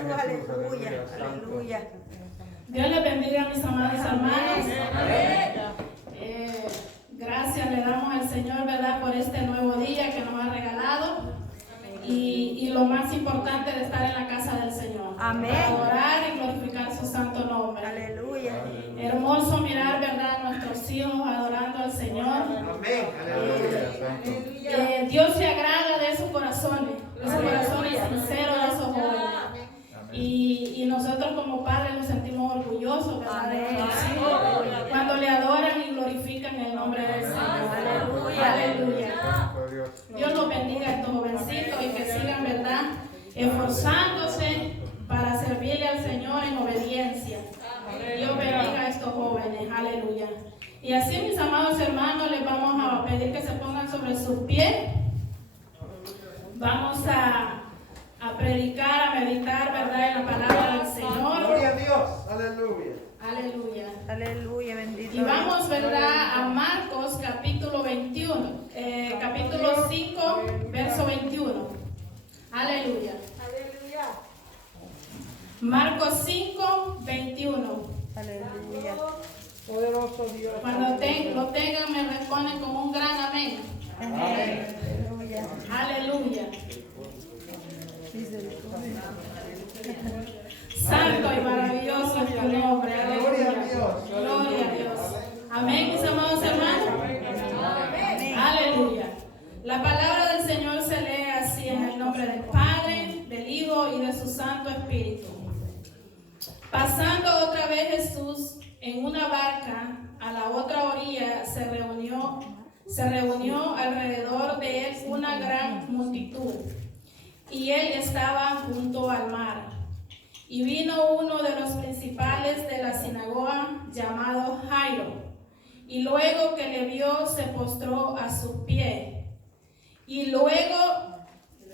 aleluya, aleluya. Dios les bendiga a mis amados hermanos. Gracias le damos al Señor, ¿verdad?, por este nuevo día que nos ha regalado. Y lo más importante de estar en la casa del Señor. Amén. Para adorar y glorificar su santo nombre. Aleluya. Hermoso mirar, ¿verdad?, nuestros hijos adorando al Señor. Amén. Dios se agrada de esos corazones sinceros de esos jóvenes. Y nosotros como padres nos sentimos orgullosos, ¿verdad?, de nuestros hijos cuando le adoran y glorifican el nombre del Señor. Aleluya. Aleluya. Dios los bendiga a estos jovencitos y que sigan, ¿verdad?, esforzándose para servirle al Señor en obediencia. Dios bendiga a estos jóvenes. Aleluya. Y así, mis amados hermanos, les vamos a pedir que se pongan sobre sus pies. Vamos a predicar, a meditar, ¿verdad?, en la palabra del Señor. Gloria a Dios. Aleluya. Aleluya. Aleluya, bendito. Y vamos, ¿verdad?, a Marcos capítulo 21, capítulo 5, verso 21. Aleluya. Aleluya. Marcos 5, 21. Aleluya. Poderoso Dios. Cuando lo tengan, me responden con un gran amén. Amén. Aleluya. Aleluya. Misericordia. Santo y maravilloso es tu nombre. Gloria a Aleluya. Dios. Gloria a Dios. Amén, mis amados hermanos. Aleluya. La palabra del Señor se lee así en el nombre del Padre, del Hijo y de su Santo Espíritu. Pasando otra vez Jesús en una barca a la otra orilla, se reunió alrededor de él una gran multitud, y él estaba junto al mar. Y vino uno de los principales de la sinagoga, llamado Jairo, y luego que le vio, se postró a sus pies. Y luego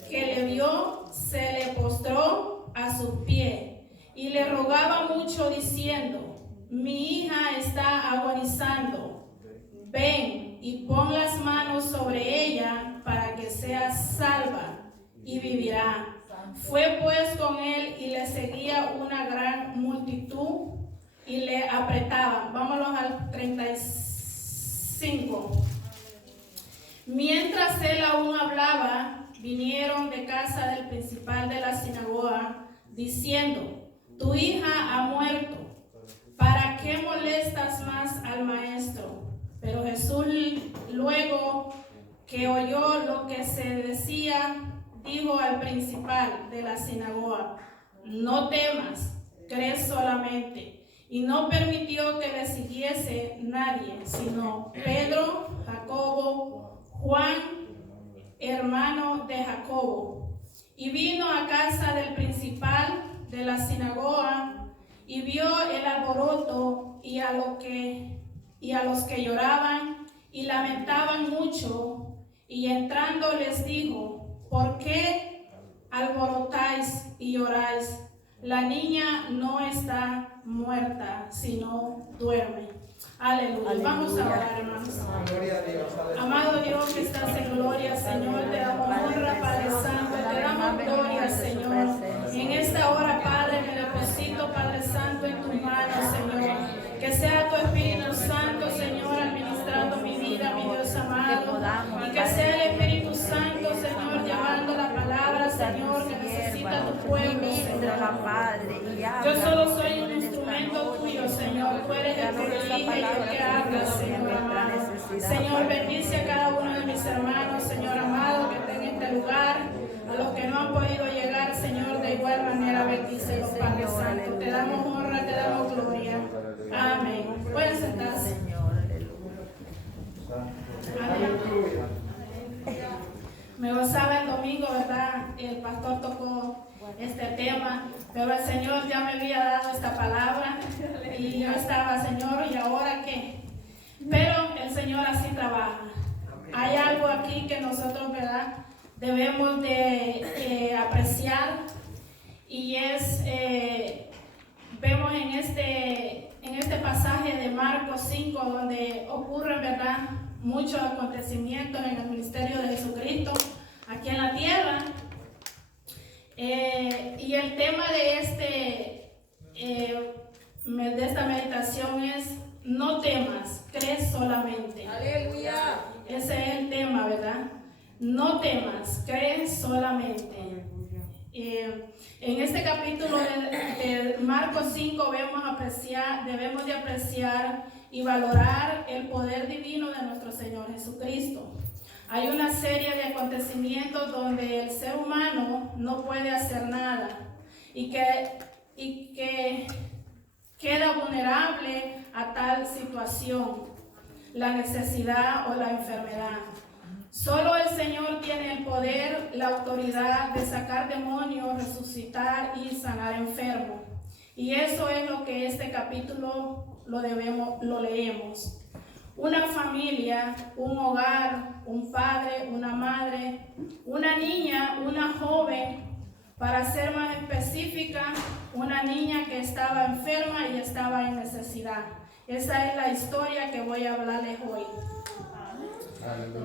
que le vio, se le postró a sus pies, y le rogaba mucho, diciendo: mi hija está agonizando, ven y pon las manos sobre ella para que sea salva y vivirá. Fue pues con él y le seguía una gran multitud y le apretaban. Vámonos al 35. Mientras él aún hablaba, vinieron de casa del principal de la sinagoga, diciendo: tu hija ha muerto, ¿para qué molestas más al maestro? Pero Jesús, luego que oyó lo que se decía, dijo al principal de la sinagoga: no temas, cree solamente. Y no permitió que le siguiese nadie, sino Pedro, Jacobo, Juan, hermano de Jacobo. Y vino a casa del principal de la sinagoga, y vio el alboroto y a los que lloraban y lamentaban mucho, y entrando les dijo: ¿por qué alborotáis y lloráis? La niña no está muerta, sino duerme. Aleluya. Vamos a orar, hermanos. Gloria a Dios. Amado Dios que estás en gloria, Señor, te damos honra, Padre Santo, te damos gloria, Señor. En esta hora, Padre, me deposito, Padre Santo, en tus manos, Señor. Que sea tu Espíritu Santo, Señor, administrando mi vida, mi Dios amado. Y que sea el Espíritu Santo, Señor, llevando la palabra, Señor, que necesita tu pueblo, Señor. Yo solo soy un instrumento tuyo, Señor. Tú eres el que dirige y el que habla, Señor amado. Señor, bendice a cada uno de mis hermanos, Señor amado, que estén en este lugar. A los que no han podido llegar, Señor, de igual manera bendícelos, Padre Santo. Te damos honra, te damos gloria. Amén. Pueden sentarse. Amén. Me gozaba el domingo, ¿verdad? El pastor tocó este tema, pero el Señor ya me había dado esta palabra y yo estaba: Señor, ¿y ahora qué? Pero el Señor así trabaja. Hay algo aquí que nosotros, ¿verdad?, debemos de apreciar, y es, vemos en este pasaje de Marcos 5, donde ocurren, ¿verdad?, muchos acontecimientos en el ministerio de Jesucristo aquí en la tierra. Y el tema de esta meditación es: no temas, cree solamente. Aleluya. Ese es el tema, ¿verdad? No temas, cree solamente. En este capítulo de Marcos 5 debemos de apreciar y valorar el poder divino de nuestro Señor Jesucristo. Hay una serie de acontecimientos donde el ser humano no puede hacer nada y que queda vulnerable a tal situación, la necesidad o la enfermedad. Solo el Señor tiene el poder, la autoridad de sacar demonios, resucitar y sanar enfermos. Y eso es lo que este capítulo lo leemos. Una familia, un hogar, un padre, una madre, una niña, una joven, para ser más específica, una niña que estaba enferma y estaba en necesidad. Esa es la historia que voy a hablarles hoy.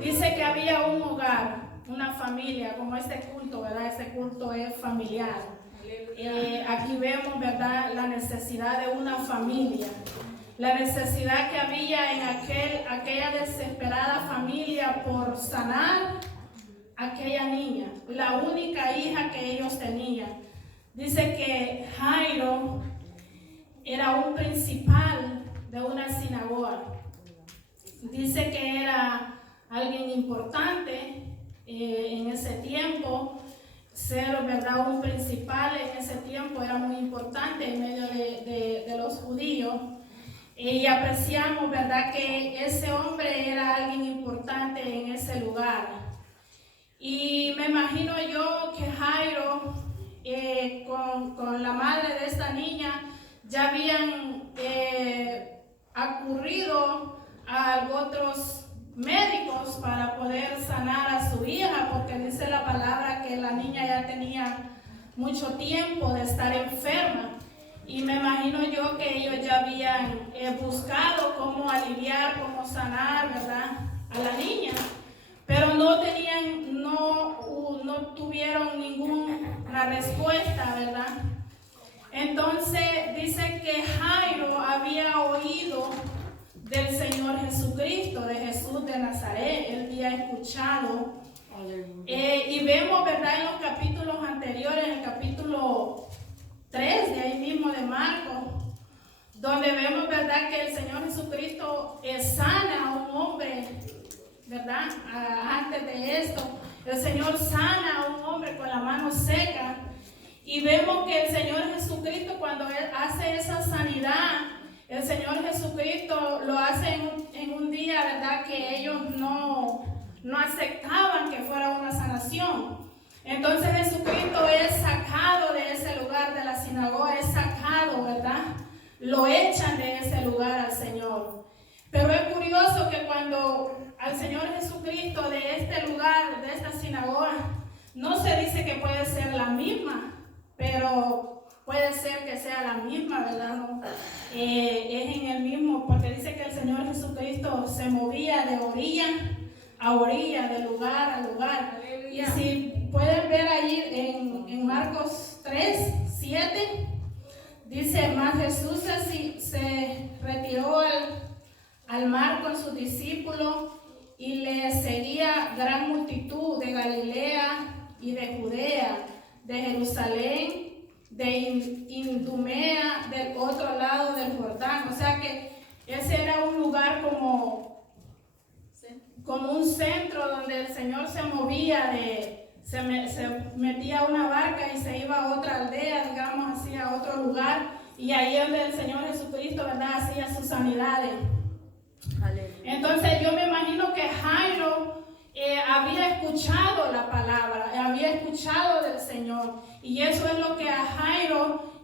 Dice que había un hogar, una familia, como este culto, ¿verdad? Este culto es familiar. Aquí vemos, ¿verdad?, la necesidad de una familia. La necesidad que había en aquella desesperada familia por sanar a aquella niña, la única hija que ellos tenían. Dice que Jairo era un principal de una sinagoga. Dice que era alguien importante en ese tiempo. Ser, ¿verdad?, un principal en ese tiempo era muy importante en medio de los judíos. Y apreciamos, ¿verdad?, que ese hombre era alguien importante en ese lugar. Y me imagino yo que Jairo, con la madre de esta niña, ya habían acudido a otros médicos para poder sanar a su hija, porque dice la palabra que la niña ya tenía mucho tiempo de estar enferma. Y me imagino yo que ellos ya habían buscado cómo aliviar, cómo sanar, ¿verdad?, a la niña, pero no tuvieron ninguna respuesta, ¿verdad? Entonces dice que Jairo había oído del Señor Jesucristo, de Jesús de Nazaret. Él había escuchado. Y vemos, ¿verdad?, en los capítulos anteriores, en el capítulo 3 de ahí mismo de Marcos, donde vemos, ¿verdad?, que el Señor Jesucristo sana a un hombre, ¿verdad? Antes de esto, el Señor sana a un hombre con la mano seca. Y vemos que el Señor Jesucristo, cuando Él hace esa sanidad, el Señor Jesucristo lo hace en un día, ¿verdad?, que ellos no aceptaban que fuera una sanación. Entonces Jesucristo es sacado de ese lugar de la sinagoga, es sacado, ¿verdad? Lo echan de ese lugar al Señor. Pero es curioso que cuando al Señor Jesucristo de este lugar, de esta sinagoga, no se dice que puede ser la misma, pero puede ser que sea la misma, ¿verdad? No, es en el mismo, porque dice que el Señor Jesucristo se movía de orilla a orilla, de lugar a lugar. Y si pueden ver ahí en Marcos 3, 7, dice: más Jesús se retiró al mar con sus discípulos y le seguía gran multitud de Galilea y de Judea, de Jerusalén, de Idumea, del otro lado del Jordán. O sea que ese era un lugar como un centro donde el Señor se movía, se metía a una barca y se iba a otra aldea, digamos así, a otro lugar, y ahí es donde el Señor Jesucristo, ¿verdad?, hacía sus sanidades. Entonces yo me imagino que Jairo había escuchado la palabra, había escuchado del Señor, y eso es lo que a Jairo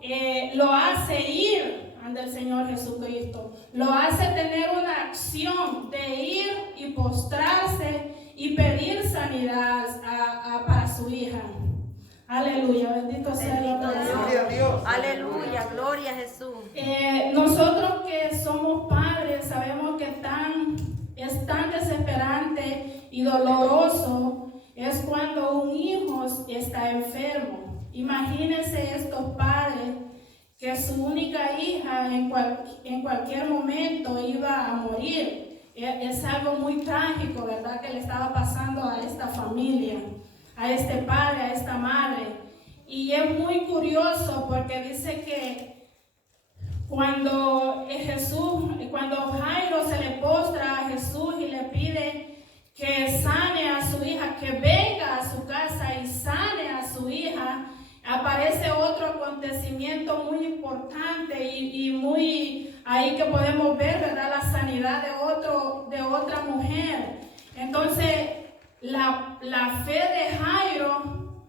lo hace ir ante el Señor Jesucristo, lo hace tener una acción de ir y postrarse y pedir sanidad para su hija. Aleluya, bendito sea el nombre de Dios. Aleluya, gloria a Jesús. Nosotros que somos padres sabemos que es tan desesperante y doloroso es cuando un hijo está enfermo. Imagínense estos padres que su única hija en cualquier momento iba a morir. Es algo muy trágico, ¿verdad?, que le estaba pasando a esta familia, a este padre, a esta madre. Y es muy curioso porque dice que cuando Jairo se le postra a Jesús y le pide que sane a su hija, que venga a su casa y sane a su hija, aparece otro acontecimiento muy importante y muy ahí que podemos ver, ¿verdad?, la sanidad de otra mujer. Entonces, la fe de Jairo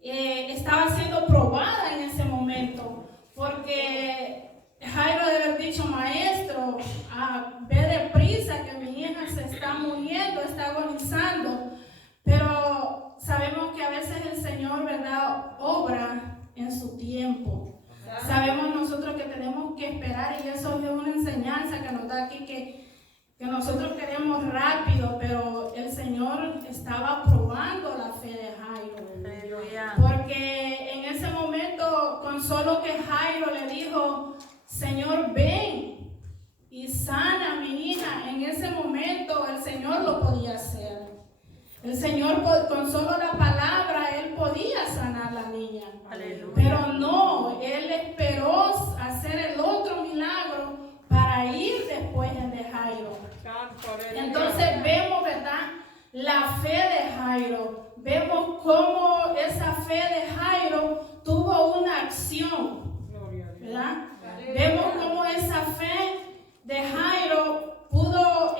estaba siendo probada en ese momento, porque Jairo debe haber dicho: maestro, ve deprisa que mi hija se está muriendo, está agonizando. Pero sabemos que a veces el Señor, ¿verdad?, obra en su tiempo. Sabemos nosotros que tenemos que esperar, y eso es una enseñanza que nos da aquí, que nosotros queremos rápido, pero el Señor estaba probando la fe de Jairo. Aleluya. Porque en ese momento, con solo que Jairo le dijo: Señor, ven y sana a mi hija, en ese momento el Señor lo podía hacer. El Señor, con solo la palabra, Él podía sanar a la niña. Aleluya. Pero no, Él esperó hacer el otro milagro para ir después de Jairo. Entonces vemos, ¿verdad?, la fe de Jairo. Vemos cómo esa fe de Jairo tuvo una acción, ¿verdad? Vemos cómo esa fe de Jairo pudo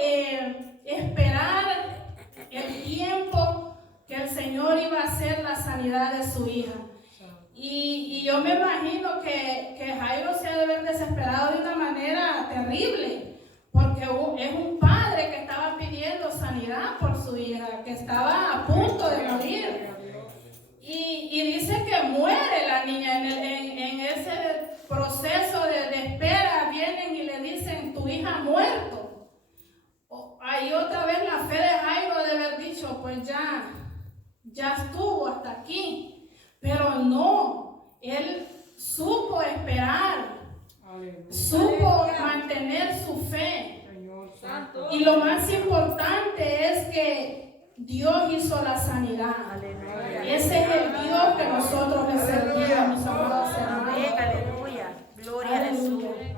esperar el tiempo que el Señor iba a hacer la sanidad de su hija. Y yo me imagino que Jairo se ha de haber desesperado de una manera terrible, porque es un padre que estaba pidiendo sanidad por su hija, que estaba a punto de morir. Y dice que muere la niña. En ese proceso de espera vienen y le dicen: tu hija ha muerto. Ahí otra vez la fe de Jairo debe haber dicho: pues ya estuvo hasta aquí. Pero no, él supo esperar, supo mantener su fe. Y lo más importante es que Dios hizo la sanidad. Aleluya. Ese es el Dios que nosotros le servimos, mis amados Amén. hermanos. Aleluya. Gloria a Jesús. Aleluya.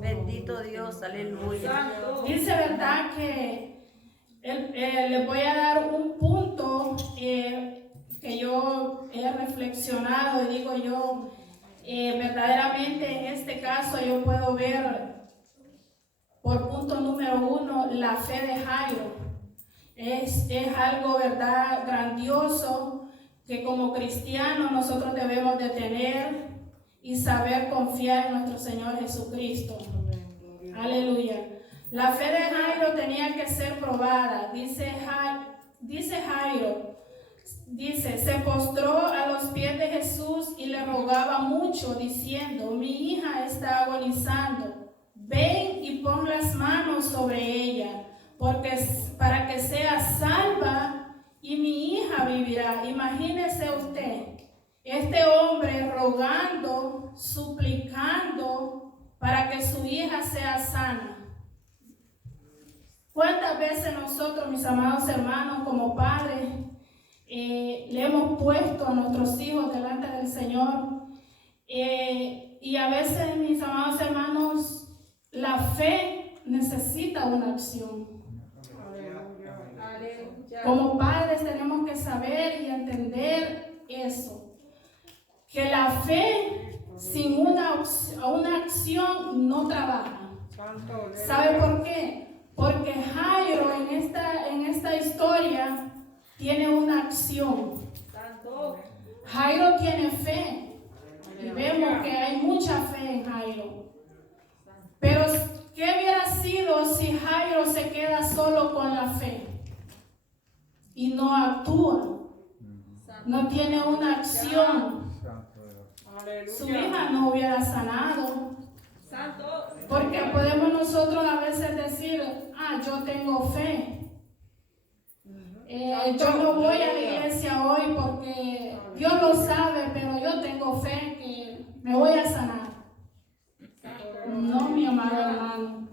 Bendito Dios. Aleluya. Dice, verdad, que les voy a dar un punto que yo he reflexionado y digo yo, verdaderamente en este caso yo puedo ver por punto número 1 la fe de Jairo. Es algo, verdad, grandioso que como cristianos nosotros debemos de tener y saber confiar en nuestro Señor Jesucristo. Aleluya. La fe de Jairo tenía que ser probada. Dice Jairo, se postró a los pies de Jesús y le rogaba mucho, diciendo: mi hija está agonizando, ven y pon las manos sobre ella, para que sea salva y mi hija vivirá. Imagínese usted, este hombre rogando, suplicando para que su hija sea sana. ¿Cuántas veces nosotros, mis amados hermanos, como padres, le hemos puesto a nuestros hijos delante del Señor? Y a veces, mis amados hermanos, la fe necesita una acción. Como padres tenemos que saber y entender eso, que la fe sin una acción no trabaja. ¿Sabe por qué? Porque Jairo en esta historia tiene una acción. Jairo tiene fe y vemos que hay mucha fe en Jairo. Pero ¿qué hubiera sido si Jairo se queda solo con la fe y no actúa? No tiene una acción. Su hija no hubiera sanado. Porque podemos nosotros a veces decir: yo tengo fe. Yo no voy a la iglesia hoy porque Dios lo sabe, pero yo tengo fe que me voy a sanar. No, mi amado hermano.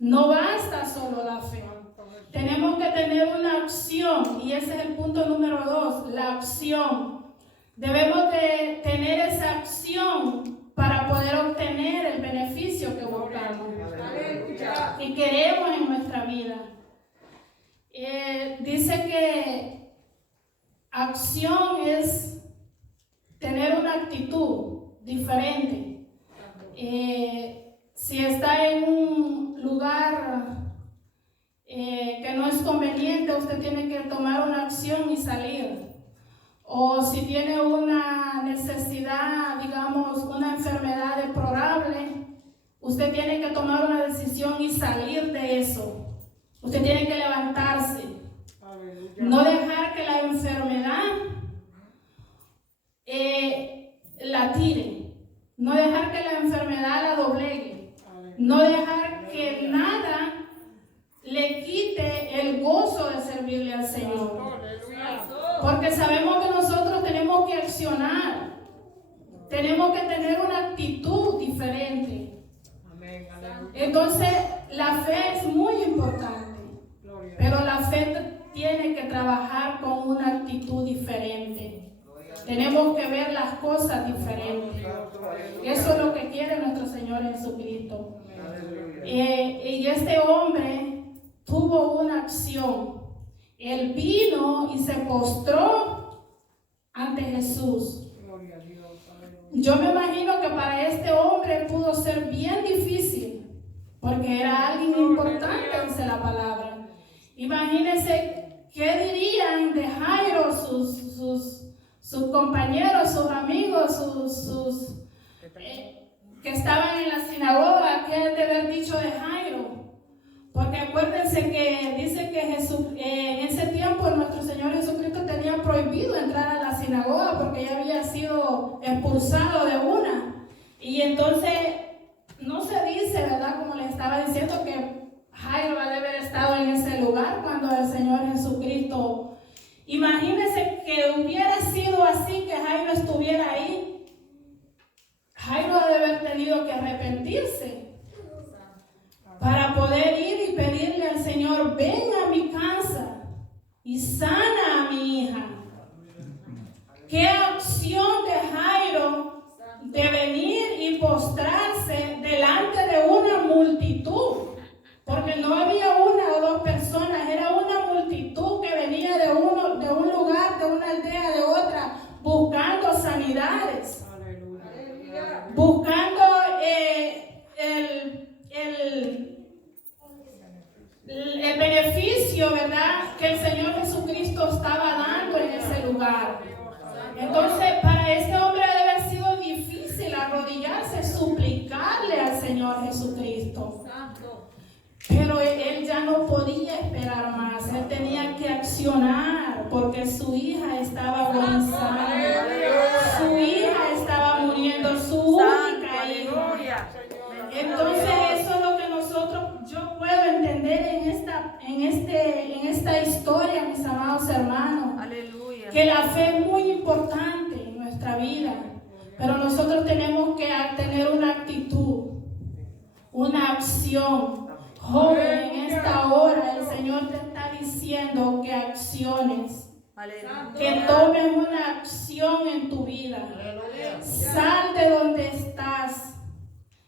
No basta solo la fe. Tenemos que tener una acción, y ese es el punto número 2, la acción. Debemos de tener esa acción para poder obtener el beneficio que buscamos y queremos en nuestra vida. Dice que acción es tener una actitud diferente. Si está en un lugar que no es conveniente, usted tiene que tomar una acción y salir. O si tiene una necesidad, digamos, una enfermedad deplorable, usted tiene que tomar una decisión y salir de eso. Usted tiene que levantarse. No dejar que la enfermedad la tire. No dejar que la enfermedad la doblegue. No dejar que nada le quite el gozo de servirle al Señor. Porque sabemos que nosotros tenemos que accionar. Tenemos que tener una actitud diferente. Entonces, la fe es muy importante. Pero la fe tiene que trabajar con una actitud diferente. Tenemos que ver las cosas diferentes. Eso es lo que quiere nuestro Señor Jesucristo. Y este hombre tuvo una acción. Él vino y se postró ante Jesús. Yo me imagino que para este hombre pudo ser bien difícil, porque era alguien importante, dice la palabra. Imagínense qué dirían de Jairo sus compañeros, sus amigos, que estaban en la sinagoga. ¿Qué han de haber dicho de Jairo? Porque acuérdense que dice que Jesús, en ese tiempo nuestro Señor Jesucristo tenía prohibido entrar a la sinagoga porque ya había sido expulsado de una. Y entonces no se dice, ¿verdad? Como le estaba diciendo, que Jairo ha de haber estado en ese lugar cuando el Señor Jesucristo. Imagínense que hubiera sido así, que Jairo estuviera ahí. Jairo ha de haber tenido que arrepentirse para poder ir y pedirle al Señor: ven a mi casa y sana a mi hija. Qué acción de Jairo de venir y postrarse delante de una multitud, porque no había una o dos personas, era una multitud que venía de un lugar, de una aldea, de otra, buscando sanidades, buscando el beneficio, ¿verdad?, que el Señor Jesucristo estaba dando en ese lugar. Entonces, para este hombre debe haber sido difícil arrodillarse, suplicarle al Señor Jesucristo. Pero él ya no podía esperar más. Él tenía que accionar porque su hija estaba agonizando. Su hija estaba muriendo, su única hija. Entonces, eso es lo que yo puedo entender en esta historia, mis amados hermanos. Aleluya. Que la fe es muy importante en nuestra vida, pero nosotros tenemos que tener una actitud, una acción. Joven, en esta hora el Señor te está diciendo que acciones, que tomes una acción en tu vida. Sal de donde estás.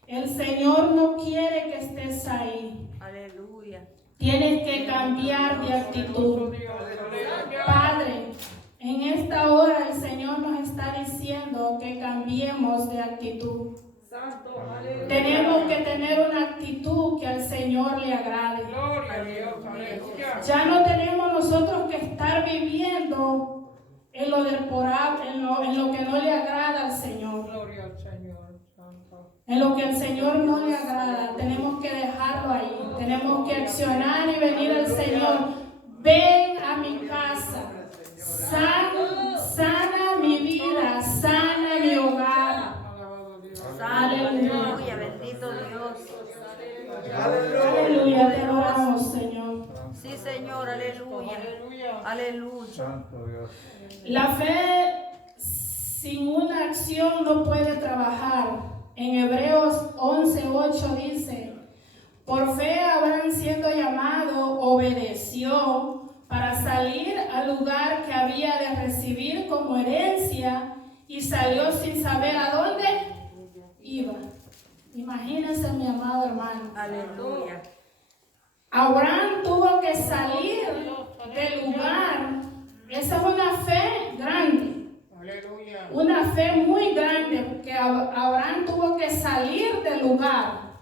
El Señor no quiere que estés ahí. Aleluya. Tienes que cambiar de actitud. Padre, en esta hora el Señor nos está diciendo que cambiemos de actitud. Tenemos que tener una actitud que al Señor le agrade. Ya no tenemos nosotros que estar viviendo en lo deplorable, en lo que no le agrada al Señor. En lo que al Señor no le agrada, tenemos que dejarlo ahí. Tenemos que accionar y venir al Señor. Ven a mi casa. Sana mi vida, sana mi hogar. Aleluya, bendito Dios. Aleluya, te adoramos, Señor. Sí, Señor, aleluya. Aleluya. Santo Dios. La fe sin una acción no puede trabajar. En Hebreos 11:8 dice: por fe Abraham, siendo llamado, obedeció para salir al lugar que había de recibir como herencia, y salió sin saber a dónde iba. Imagínense, mi amado hermano. Aleluya. Abraham tuvo que salir del lugar. Esa es una fe grande. Aleluya. Una fe muy grande, porque Abraham tuvo que salir del lugar.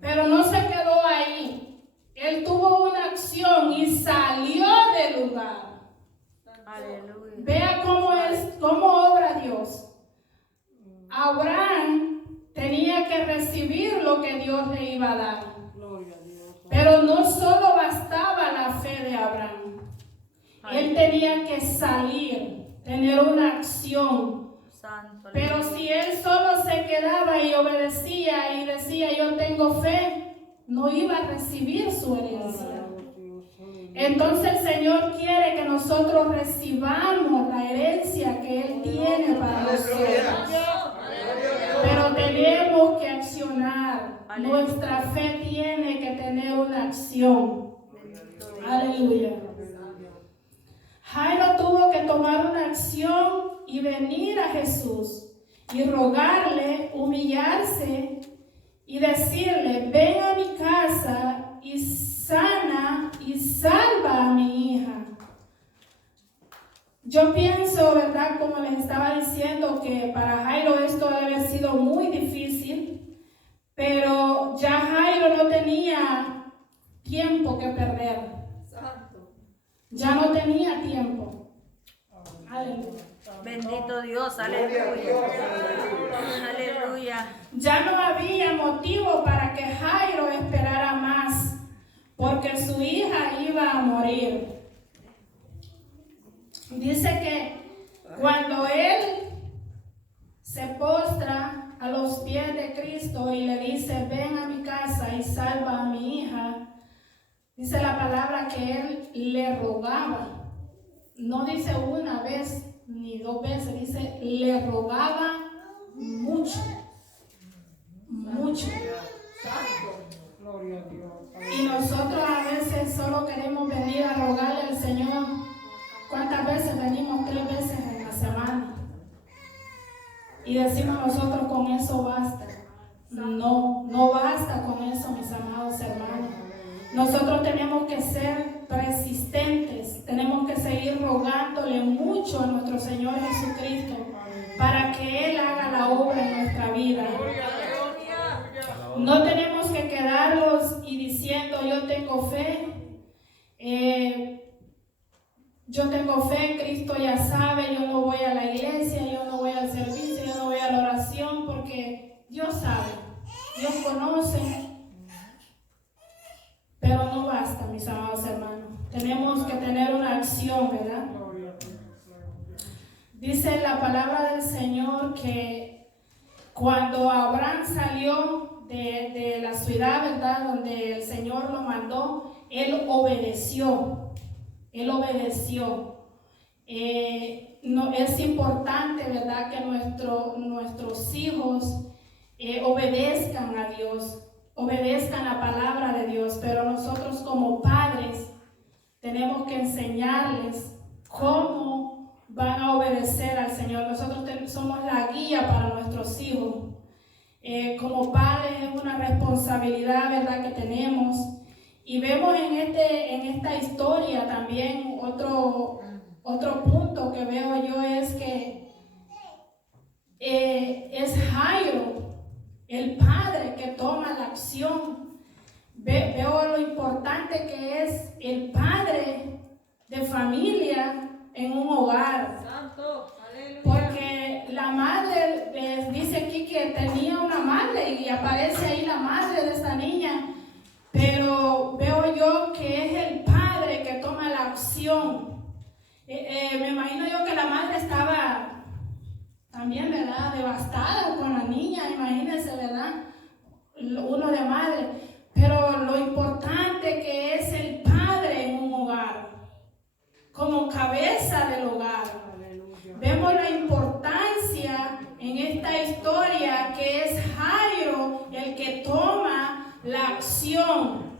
Pero no se quedó ahí. Él tuvo una acción y salió del lugar. Aleluya. Vea cómo obra Dios. Abraham tenía que recibir lo que Dios le iba a dar. Pero no solo bastaba la fe de Abraham. Él tenía que salir, tener una acción. Santo. Pero si él solo se quedaba y obedecía y decía yo tengo fe, no iba a recibir su herencia. Entonces el Señor quiere que nosotros recibamos la herencia que Él tiene para nosotros. Pero tenemos que accionar. Nuestra fe tiene que tener una acción. Aleluya. Jairo tuvo que tomar una acción y venir a Jesús y rogarle, humillarse y decirle: ven a mi casa y sana y salva a mi hija. Yo pienso, ¿verdad? Como les estaba diciendo, que para Jairo esto debe haber sido muy difícil, pero ya Jairo no tenía tiempo que perder. Ya no tenía tiempo. Aleluya. Bendito Dios. Aleluya. Aleluya. Ya no había motivo para que Jairo esperara más, porque su hija iba a morir. Dice que cuando él se postra a los pies de Cristo y le dice: ven a mi casa y salva a mi hija, dice la palabra que él le rogaba. No dice una vez ni dos veces, dice le rogaba mucho. Mucho. Y nosotros a veces solo queremos venir a rogarle al Señor. ¿Cuántas veces venimos? 3 veces en la semana. Y decimos nosotros: con eso basta. No, no basta con eso, mis amados hermanos. Nosotros tenemos que ser persistentes. Tenemos que seguir rogándole mucho a nuestro Señor Jesucristo para que Él haga la obra en nuestra vida. No tenemos que quedarnos y diciendo: yo tengo fe, Cristo ya sabe, yo no voy a la iglesia, yo no voy al servicio, yo no voy a la oración, porque Dios sabe, Dios conoce. Pero no basta, mis amados hermanos. Tenemos que tener una acción, ¿verdad? Dice la palabra del Señor que cuando Abraham salió de la ciudad, ¿verdad?, donde el Señor lo mandó, él obedeció. Él obedeció. No, es importante, ¿verdad?, que nuestros hijos obedezcan a Dios, obedezcan la palabra de Dios, pero nosotros como padres tenemos que enseñarles cómo van a obedecer al Señor. Nosotros somos la guía para nuestros hijos. Como padres es una responsabilidad, ¿verdad?, que tenemos. Y vemos en esta historia también otro punto que veo yo, es que es Jairo, el padre, que toma la acción. Veo lo importante que es el padre de familia en un hogar. Porque la madre, dice aquí que tenía una madre y aparece ahí la madre de esta niña. Pero veo yo que es el padre que toma la acción. Me imagino yo que la madre estaba también, ¿verdad?, devastada con la niña, imagínense, ¿verdad?, uno de madre. Pero lo importante que es el padre en un hogar, como cabeza del hogar. Vemos la esta historia que es Jairo el que toma la acción.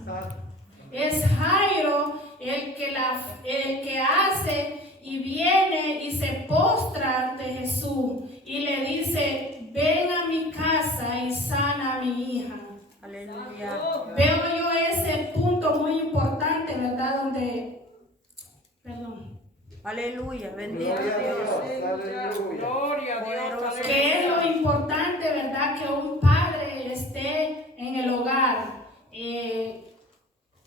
Es Jairo el que hace y viene y se postra ante Jesús y le dice: ven a mi casa y sana a mi hija. Aleluya. Veo yo ese punto muy importante, ¿verdad? Aleluya. Bendito Gloria a Dios. Dios. Aleluya. Que es lo importante, ¿verdad? Que un padre esté en el hogar,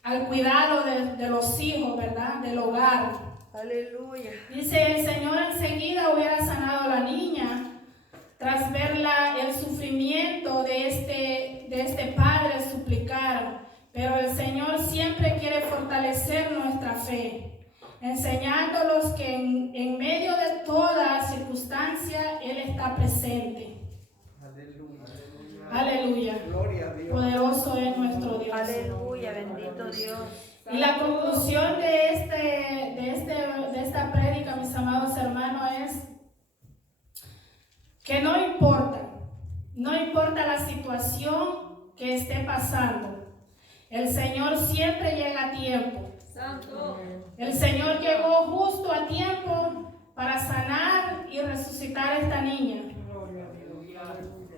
al cuidado de los hijos, ¿verdad? Del hogar. Aleluya. Dice: el Señor enseguida hubiera sanado a la niña tras ver el sufrimiento de este padre suplicar. Pero el Señor siempre quiere fortalecer nuestra fe, enseñándolos que en medio de toda circunstancia Él está presente. Aleluya. Gloria a Dios. Poderoso es nuestro Dios. Aleluya. Bendito Dios. Y la conclusión de esta prédica, mis amados hermanos, es que no importa la situación que esté pasando, el Señor siempre llega a tiempo. Santo. El Señor llegó justo a tiempo para sanar y resucitar a esta niña.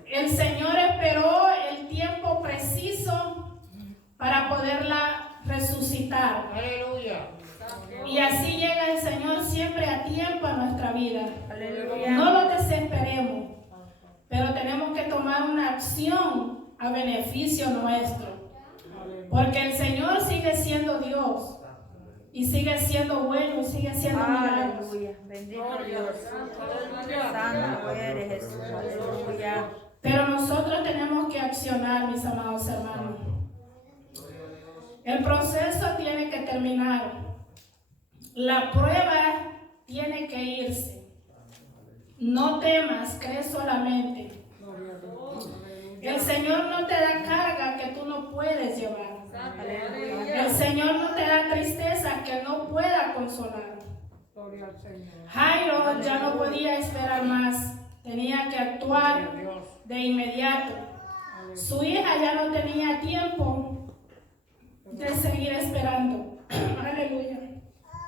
El Señor esperó el tiempo preciso para poderla resucitar. Aleluya. Y así llega el Señor siempre a tiempo a nuestra vida. Aleluya. No lo desesperemos, pero tenemos que tomar una acción a beneficio nuestro. Porque el Señor sigue siendo Dios y sigue siendo bueno y sigue siendo milagros. Aleluya. Bendito Dios. Santo eres Jesús. Aleluya. Pero nosotros tenemos que accionar, mis amados hermanos. El proceso tiene que terminar. La prueba tiene que irse. No temas, cree solamente. El Señor no te da carga que tú no puedes llevar. El Señor no te da tristeza que no pueda consolar. Jairo ya no podía esperar más. Tenía que actuar de inmediato. Su hija ya no tenía tiempo de seguir esperando. Aleluya.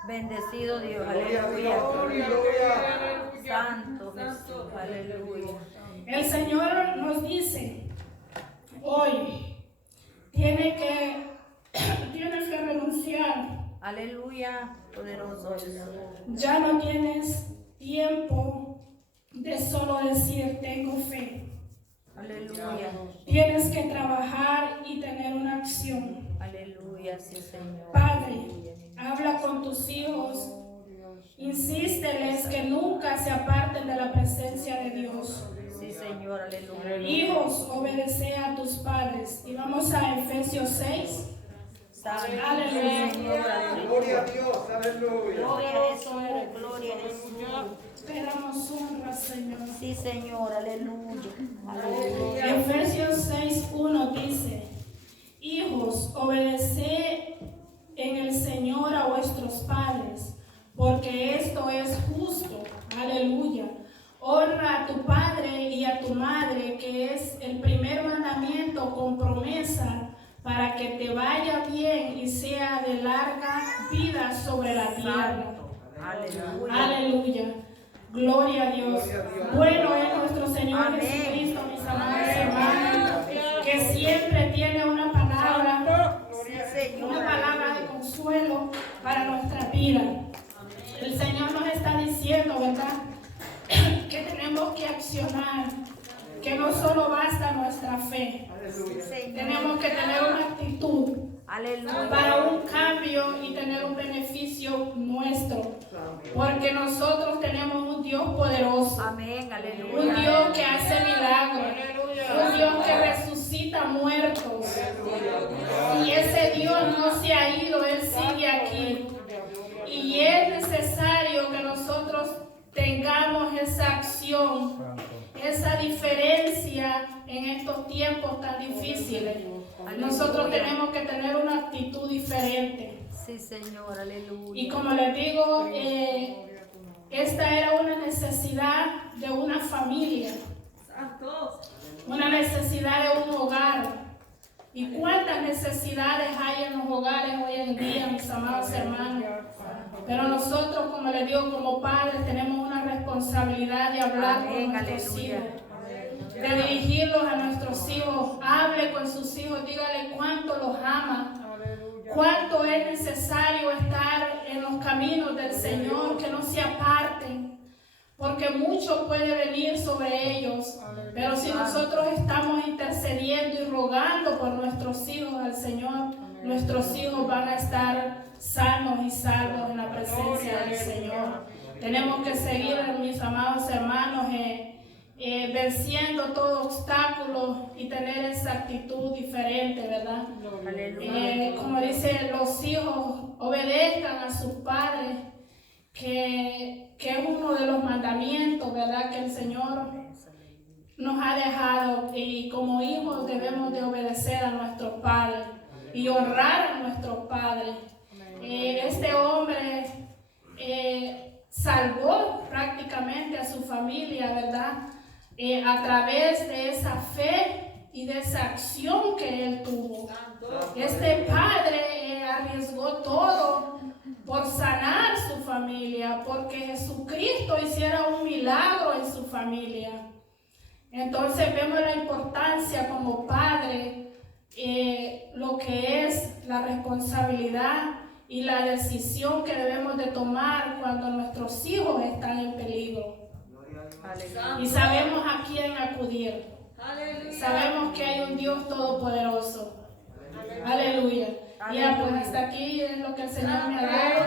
Bendecido Dios. Gloria a Aleluya. Dios. Aleluya. Santo Jesús. Aleluya. El Señor nos dice hoy, tienes que renunciar. Aleluya. Poderoso Jesús. Ya no tienes tiempo de solo decir tengo fe. Aleluya. Tienes que trabajar y tener una acción. Aleluya. Sí, Señor. Padre, habla con tus hijos. Insísteles que nunca se aparten de la presencia de Dios. Sí, Señor. Aleluya. Hijos, obedece a tus padres. Y vamos a Efesios 6. Santo Aleluya. Señor. Aleluya. Gloria a Dios. Aleluya. Gloria a Jesús. Gloria a Jesús. Te damos honra, Señor. Sí, Señor. Aleluya. Aleluya. Efesios 6:1 dice: hijos, obedeced en el Señor a vuestros padres, porque esto es justo. Aleluya. Honra a tu padre y a tu madre, que es el primer mandamiento con promesa para que te vaya bien y sea de larga vida sobre la tierra. Aleluya. Aleluya. Gloria a Dios. Bueno es nuestro Señor Amén. Jesucristo, mis amados hermanos, que siempre tiene una palabra, Sí, Señor. una palabra de consuelo para nuestra vida. El Señor nos está diciendo, ¿verdad?, que tenemos que accionar, que no solo basta nuestra fe, Sí, Señor. tenemos que tener una actitud Aleluya. para un cambio y tener un beneficio nuestro, porque nosotros tenemos un Dios poderoso, Amén. un Aleluya. Dios que hace milagros, un Dios que resucita muertos, y ese Dios no se ha ido, Él sigue aquí, y es necesario que nosotros tengamos esa acción, esa diferencia en estos tiempos tan difíciles. Nosotros tenemos que tener una actitud diferente. Sí, Señor. Aleluya. Y como les digo, esta era una necesidad de una familia. una necesidad de un hogar. ¿Y cuántas necesidades hay en los hogares hoy en día, mis amados hermanos? Pero nosotros, como les digo, como padres, tenemos una responsabilidad de hablar con nuestros hijos, de dirigirlos a nuestros hijos. Hable con sus hijos, dígale cuánto los ama, cuánto es necesario estar en los caminos del Señor, que no se aparten, porque mucho puede venir sobre ellos. Pero si nosotros estamos intercediendo y rogando por nuestros hijos al Señor, nuestros hijos van a estar sanos y salvos en la presencia del Señor. Tenemos que seguir, mis amados hermanos, venciendo todo obstáculo y tener esa actitud diferente, ¿verdad? Como dice, los hijos obedezcan a sus padres, que es uno de los mandamientos, ¿verdad?, que el Señor nos ha dejado, y como hijos debemos de obedecer a nuestros padres y honrar a nuestros padres. Este hombre salvó prácticamente a su familia, ¿verdad?, a través de esa fe y de esa acción que él tuvo. Este padre arriesgó todo por sanar su familia, porque Jesucristo hiciera un milagro en su familia. Entonces vemos la importancia como padre, lo que es la responsabilidad y la decisión que debemos de tomar cuando nuestros hijos están en peligro. Y sabemos a quién acudir. Sabemos que hay un Dios todopoderoso. Aleluya. Ya, pues hasta aquí es lo que el Señor me ha dado.